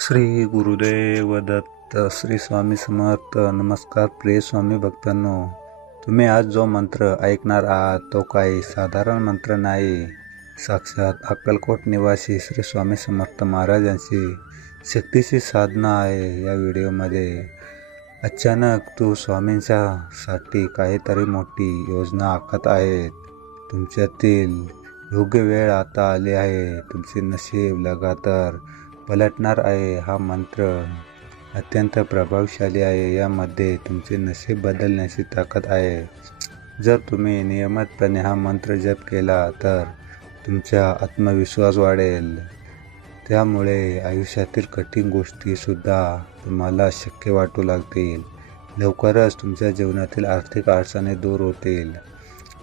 श्री गुरुदेव दत्त. श्री स्वामी समर्थ. नमस्कार प्रिय स्वामी भक्तांनो, तुम्ही आज जो मंत्र ऐकणार आहात तो काही साधारण मंत्र नाही. साक्षात अक्कलकोट निवासी श्री स्वामी समर्थ महाराजांची शक्तीची साधना आहे. या व्हिडिओमध्ये अचानक तू स्वामींच्या साठी काहीतरी मोठी योजना आखत आहेत. तुमच्यातील योग्य वेळ आता आली आहे. तुमचे नशीब लगातार पलटणार आहे. हा मंत्र अत्यंत प्रभावशाली आहे. यामध्ये तुमचे नशीब बदलण्याची ताकद आहे. जर तुम्ही नियमितपणे हा मंत्र जप केला तर तुमचा आत्मविश्वास वाढेल. त्यामुळे आयुष्यातील कठीण गोष्टीसुद्धा तुम्हाला शक्य वाटू लागतील. लवकरच तुमच्या जीवनातील आर्थिक अडचणी दूर होतील.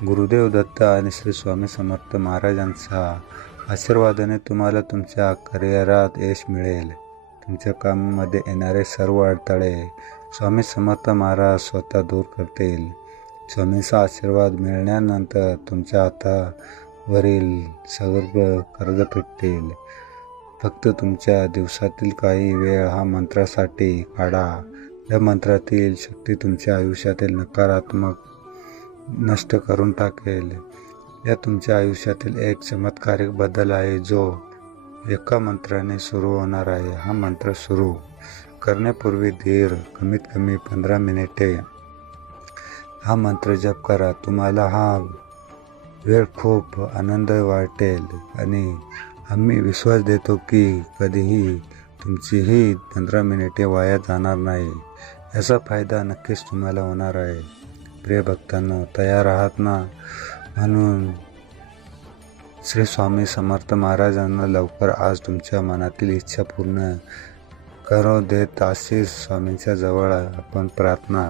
गुरुदेव दत्त आणि श्री स्वामी समर्थ महाराजांचा आशीर्वादाने तुम्हाला तुमच्या करिअरात यश मिळेल. तुमच्या कामामध्ये येणारे सर्व अडथळे स्वामी समर्थ महाराज स्वतः दूर करतील. स्वामींचा आशीर्वाद मिळाल्यानंतर तुमच्या हातावरील सर्व कर्ज फिटतील. फक्त तुमच्या दिवसातील काही वेळ हा मंत्रासाठी काढा. या मंत्रातील शक्ती तुमच्या आयुष्यातील नकारात्मक नष्ट करून टाकेल. या तुमच्या आयुष्यातील एक चमत्कारिक बदल आहे जो एका मंत्राने सुरू होणार आहे. हा मंत्र सुरू करण्यापूर्वी कमीत कमी 15 मिनिटे हा मंत्र जप करा. तुम्हाला हा वेळ खूप आनंद वाटेल आणि आम्ही विश्वास देतो की कधीही तुमचीही 15 मिनिटे वाया जाणार नाही. याचा फायदा नक्कीच तुम्हाला होणार आहे. प्रिय भक्तांनो, तयार आहात ना? म्हणून श्री स्वामी समर्थ महाराजांना लवकर आज तुमच्या मनातील इच्छा पूर्ण करू देत आशिष स्वामींच्या जवळ आपण प्रार्थना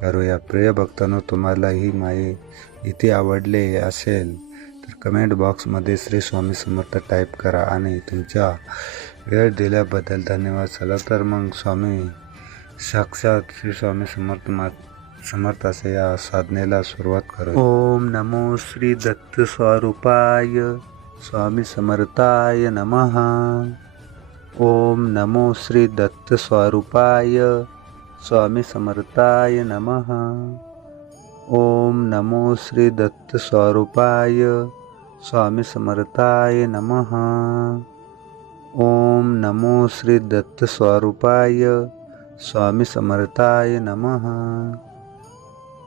करूया. प्रिय भक्तांनो, तुम्हाला ही माहिती आवडली असेल तर कमेंट बॉक्समध्ये श्री स्वामी समर्थ टाईप करा आणि तुमच्या वेळ दिल्याबद्दल धन्यवाद. चला तर मग स्वामी साक्षात श्री स्वामी समर्थ असे या साधनेला सुरुवात करू. ओम नमो श्री दत्त स्वरूपाय स्वामी समर्थाय नमः. ओम नमो श्री दत्त स्वरूपाय स्वामी समर्थाय नमः. ओम नमो श्री दत्त स्वरूपाय स्वामी समर्थाय नमः. ओम नमो श्री दत्त स्वरूपाय स्वामी समर्थाय नमः.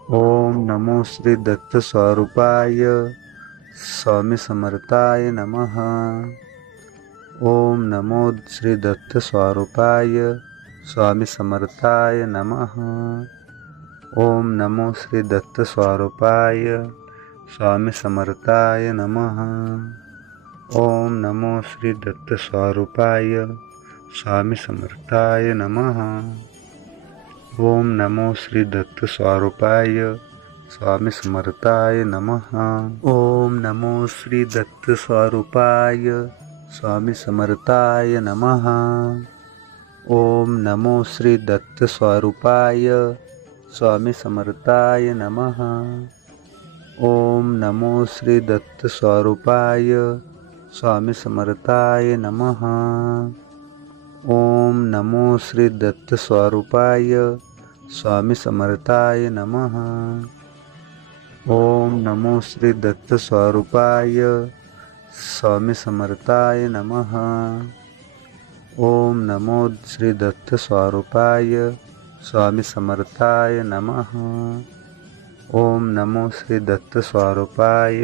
ओम नमो श्री दत्त स्वरूपाय स्वामी समर्थाय नमः. ओम नमो श्री दत्त स्वरूपाय स्वामी समर्थाय नमः. ओम नमो श्री दत्त स्वरूपाय स्वामी समर्थाय नमः. ओम नमो श्री दत्त स्वरूपाय स्वामी समर्थाय नमः. ओम नमो श्री दत्त स्वरूपाय स्वामी समर्थाय नमः. ओम नमो श्री दत्त स्वरूपाय स्वामी समर्थाय नमः. ओम नमो श्री दत्त स्वरूपाय स्वामी समर्थाय नमः. ओम नमो श्री दत्त स्वरूपाय स्वामी समर्थाय नमः. ओम नमो श्री दत्त स्वरूपाय स्वामी समर्थाय नमः. ओम नमो श्री दत्त स्वरूपाय स्वामी समर्थाय नमः. ओम नमो श्री दत्त स्वरूपाय स्वामी समर्थाय नमः. ओम नमो श्री दत्त स्वरूपाय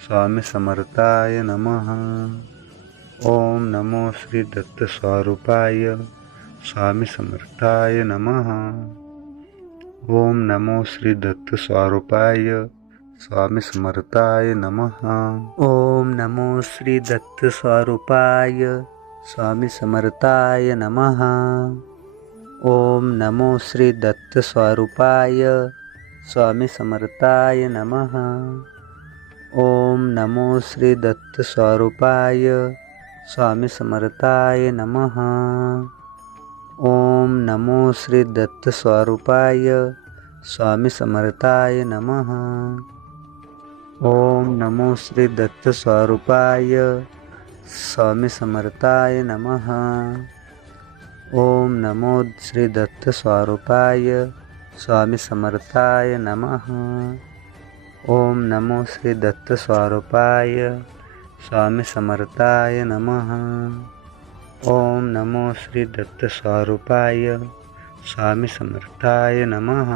स्वामी समर्थाय नमः. ओम नमो श्री दत्त स्वरूपाय स्वामी समर्थाय नमः. ओम नमो श्री दत्त स्वरूपाय स्वामी समर्थाय नमः. ओम नमो श्री दत्त स्वरूपाय स्वामी समर्थाय नमः. ओम नमो श्री दत्त स्वरूपाय स्वामी समर्थाय नमः. ओम नमो श्री दत्त स्वरूपाय स्वामी समर्थाय नमः. ओम नमो श्री दत्त स्वरूपाय स्वामी समर्थाय नमः. ओम नमो श्री दत्त स्वरूपाय स्वामी समर्थाय नमः. ओम नमो श्री दत्त स्वरूपाय स्वामी समर्थाय नमः। ओम नमो श्री दत्त स्वरूपाय स्वामी समर्थाय नमः। ओम नमो श्री दत्त स्वरूपाय स्वामी समर्थाय नमः।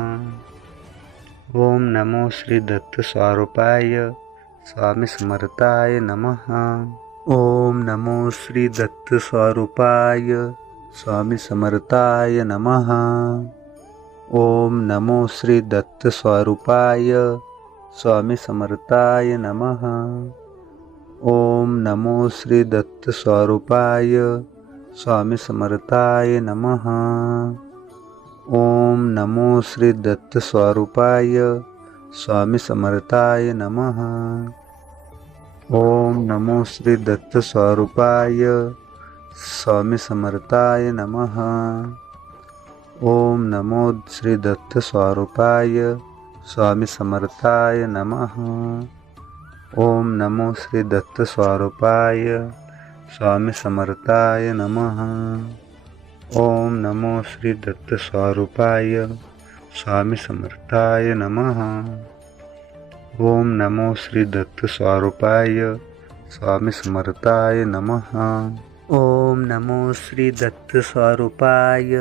ओम नमो श्री दत्त स्वरूपाय स्वामी समर्थाय नमः। ओम नमो श्री दत्त स्वरूपाय स्वामी समर्थाय नमः। ओम नमो श्री दत्त स्वरूपाय स्वामी समर्थाय नमः। ओम नमो श्री दत्त स्वरूपाय स्वामी समर्थाय नमः। ओम नमो श्री दत्त स्वरूपाय स्वामी समर्थाय नमः। ओम नमो श्री दत्त स्वरूपाय स्वामी समर्थाय नमः। ओम नमो श्री दत्त स्वरूपाय स्वामी समर्थाय नमः। ओम नमो श्री दत्त स्वरूपाय स्वामी समर्थाय नमः। ओम नमो श्री दत्त स्वरूपाय स्वामी समर्थाय नमः। ओम नमो श्री दत्त स्वरूपाय स्वामी समर्थाय नमः। ओम नमो श्री दत्त स्वरूपाय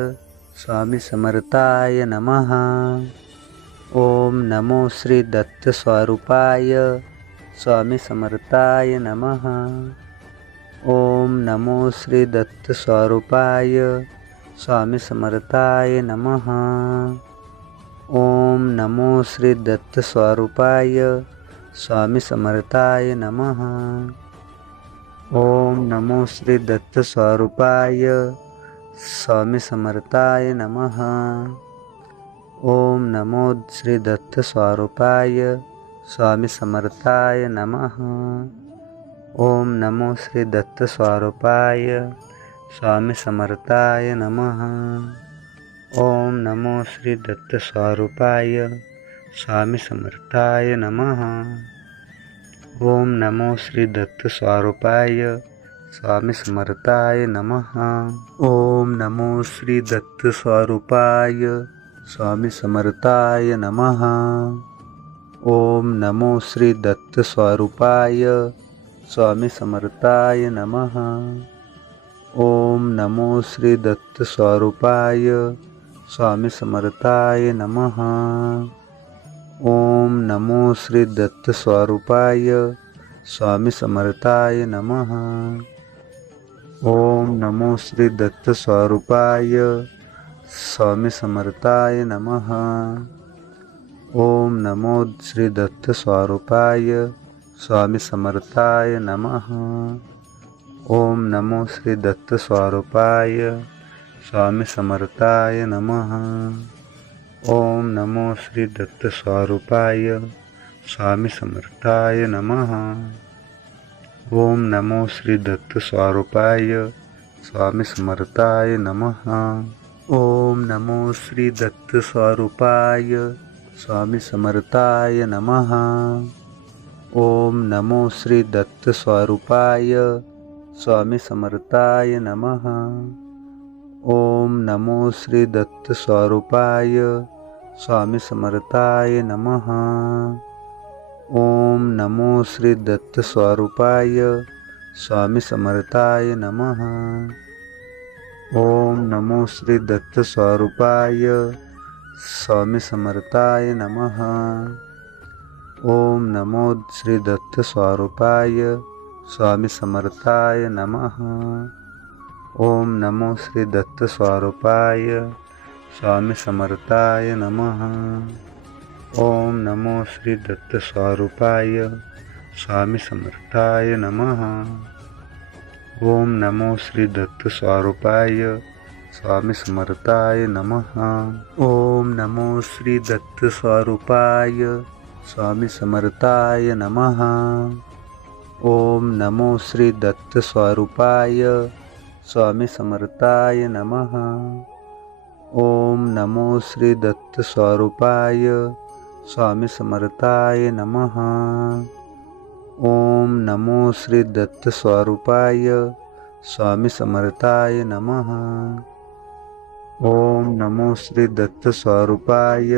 स्वामी समर्थाय नमः। ओम नमो श्री दत्त स्वरूपाय स्वामी समर्थाय नमः। ओम नमो श्री दत्त स्वरूपाय स्वामी समर्थाय नमः। ओम नमो श्री दत्त स्वरूपाय स्वामी समर्थाय नमः। ओम नमो श्री दत्त स्वरूपाय स्वामी समर्थाय नमः। ओम नमो श्री दत्त स्वरूपाय स्वामी समर्थाय नमः। ओम नमो श्री दत्त स्वरूपाय स्वामी समर्थाय नमः। ओम नमो श्री दत्त स्वरूपाय स्वामी समर्थाय नमः। ओम नमो श्री दत्त स्वरूपाय स्वामी समर्थाय नमः। ओम नमो श्री दत्त स्वरूपाय स्वामी समर्थाय नमः। ओम नमो श्री दत्त स्वरूपाय स्वामी समर्थाय नमः। ओम नमो श्री दत्त स्वरूपाय स्वामी समर्थाय नमः। ओम नमो श्री दत्त स्वरूपाय स्वामी समर्थाय नमः। ओम नमो श्री दत्त स्वरूपाय स्वामी समर्थाय नमः। ओम नमो श्री दत्त स्वरूपाय स्वामी समर्थाय नमः। ओम नमो श्री दत्त स्वरूपाय स्वामी समर्थाय नमः। ओम नमो श्री दत्त स्वरूपाय स्वामी समर्थाय नमः। ओम नमो श्री दत्त स्वरूपाय स्वामी समर्थाय नमः। ओम नमो श्री दत्त स्वरूपाय स्वामी समर्थाय नमः। ओम नमो श्री दत्त स्वरूपाय स्वामी समर्थाय नमः। ओम नमो श्री दत्त स्वरूपाय स्वामी समर्थाय नमः। ओम नमो श्री दत्त स्वरूपाय स्वामी समर्थाय नमः। ओम नमो श्री दत्त स्वरूपाय स्वामी समर्थाय नमः। ओम नमो श्री दत्त स्वरूपाय स्वामी समर्थाय नमः। ओम नमो श्री दत्त स्वरूपाय स्वामी समर्थाय नमः। ओम नमो श्री दत्त स्वरूपाय स्वामी समर्थाय नमः। ओम नमो श्री दत्त स्वरूपाय स्वामी समर्थाय नमः। ओम नमो श्री दत्त स्वरूपाय स्वामी समर्थाय नमः। ओम नमो श्री दत्त स्वरूपाय स्वामी समर्थाय नमः। ओम नमो श्री दत्त स्वरूपाय स्वामी समर्थाय नमः। ओम नमो श्री दत्त स्वरूपाय स्वामी समर्थाय नमः। ओम नमो श्री दत्त स्वरूपाय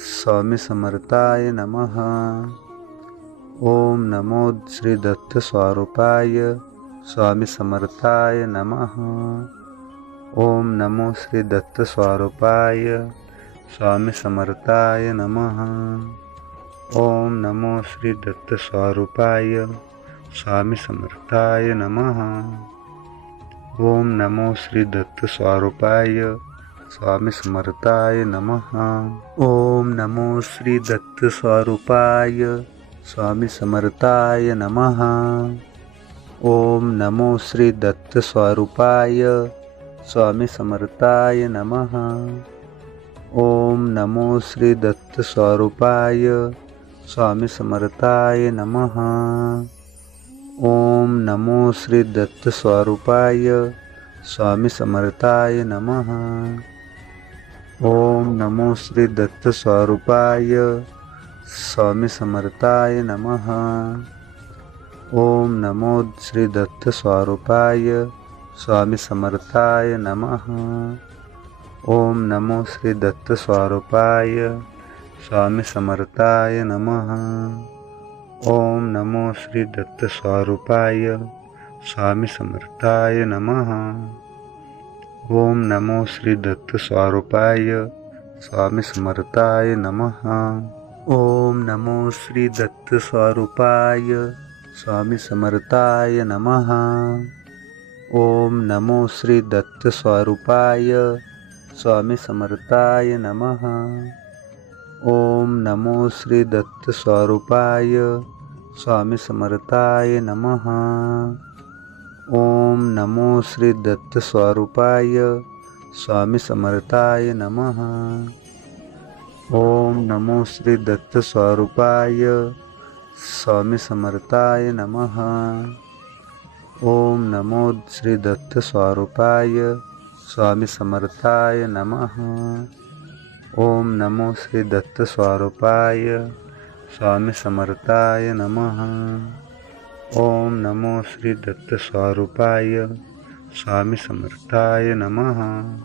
स्वामी समर्थाय नमः। ओम नमो श्री दत्त स्वरूपाय स्वामी समर्थाय नमः। ओम नमो श्री दत्त स्वरूपाय स्वामी समर्थाय नमः। ओम नमो श्री दत्त स्वरूपाय स्वामी समर्थाय नमः। ओम नमो श्री दत्त स्वरूपाय स्वामी समर्थाय नमः। ओम नमो श्री दत्त स्वरूपाय स्वामी समर्थाय नमः। ओम नमो श्री दत्त स्वरूपाय स्वामी समर्थाय नमः। ओम नमो श्री दत्त स्वरूपाय स्वामी समर्थाय नमः। ओम नमो श्री दत्त स्वरूपाय स्वामी समर्थाय नमः। ओम नमो श्री दत्त स्वरूपाय स्वामी समर्थाय नमः। ओम नमो श्री दत्त स्वरूपाय स्वामी समर्थाय नमः। ओम नमो श्री दत्त स्वरूपाय स्वामी समर्थाय नमः। ओम नमो श्री दत्त स्वरूपाय स्वामी समर्थाय नमः। ओम नमो श्री दत्त स्वरूपाय स्वामी समर्थाय नमः। ओम नमो श्री दत्त स्वरूपाय स्वामी समर्थाय नमः। ओम नमो श्री दत्त स्वरूपाय स्वामी समर्थाय नमः। ओम नमो श्री दत्त स्वरूपाय स्वामी समर्थाय नमः। ओम नमो श्री दत्त स्वरूपाय स्वामी समर्थाय नमः। ओम नमो श्री दत्त स्वरूपाय स्वामी समर्थाय नमः। ओम नमो श्री दत्त स्वरूपाय स्वामी समर्थाय नमः। ओम नमो श्री दत्त स्वरूपाय स्वामी समर्थाय नमः।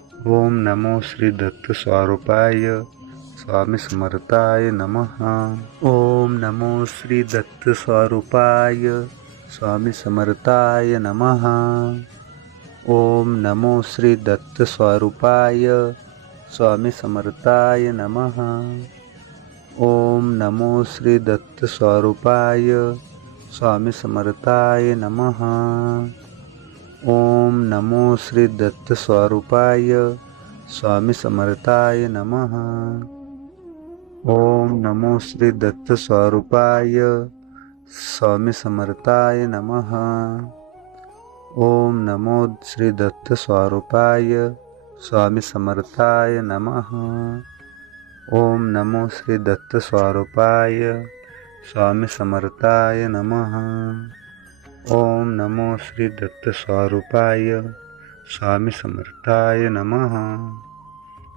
ओम नमो श्री दत्त स्वरूपाय स्वामी समर्थाय नमः। ओम नमो श्री दत्त स्वरूपाय स्वामी समर्थाय नमः। ओम नमो श्री दत्त स्वरूपाय स्वामी समर्थाय नमः। ओम नमो श्री दत्त स्वरूपाय स्वामी समर्थाय नमः। ओम नमो श्री दत्त स्वरूपाय स्वामी समर्थाय नमः। ओम नमो श्री दत्त स्वरूपाय स्वामी समर्थाय नमः। ओम नमो श्री दत्त स्वरूपाय स्वामी समर्थाय नमः। ओम नमो श्री दत्त स्वरूपाय स्वामी समर्थाय नमः। ओम नमो श्री दत्त स्वरूपाय स्वामी समर्थाय नमः।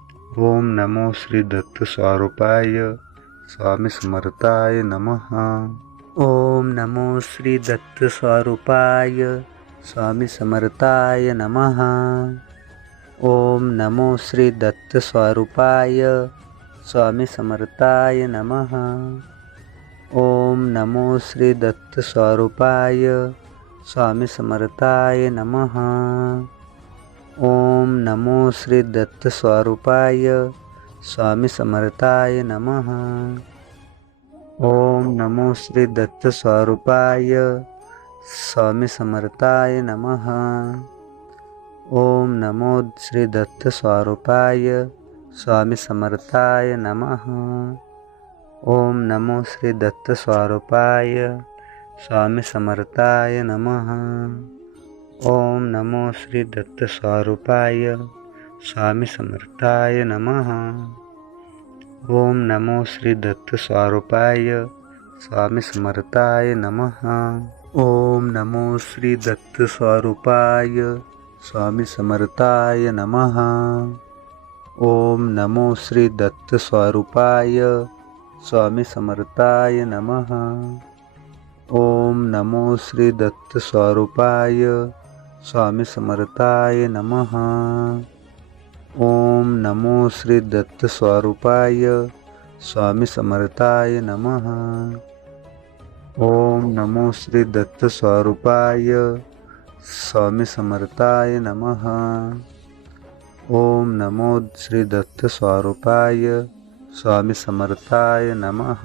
ओम नमो श्री दत्त स्वरूपाय स्वामी समर्थाय नमः। ओम नमो श्री दत्त स्वरूपाय स्वामी समर्थाय नमः। ओम नमो श्री दत्त स्वरूपाय स्वामी समर्थाय नमः। ओम नमो श्री दत्त स्वरूपाय स्वामी समर्थाय नमः। ओम नमो श्री दत्त स्वरूपाय स्वामी समर्थाय नमः। ओम नमो श्री दत्त स्वरूपाय स्वामी समर्थाय नमः। ओम नमो श्री दत्त स्वरूपाय स्वामी समर्थाय नमः। ओम नमो श्री दत्त स्वरूपाय स्वामी समर्थाय नमः। ओम नमो श्री दत्त स्वरूपाय स्वामी समर्थाय नमः। ओम नमो श्री दत्त स्वरूपाय स्वामी समर्थाय नमः। ओम नमो श्री दत्त स्वरूपाय स्वामी समर्थाय नमः। ओम नमो श्री दत्त स्वरूपाय स्वामी समर्थाय नमः। ओम नमो श्री दत्त स्वरूपाय स्वामी समर्थाय नमः। ओम नमो श्री दत्त स्वरूपाय स्वामी समर्थाय नमः. ओम नमो श्री दत्त स्वरूपाय स्वामी समर्थाय नमः. ओम नमो श्री दत्त स्वरूपाय स्वामी समर्थाय नमः. ओम नमो श्री दत्त स्वरूपाय स्वामी समर्थाय नमः.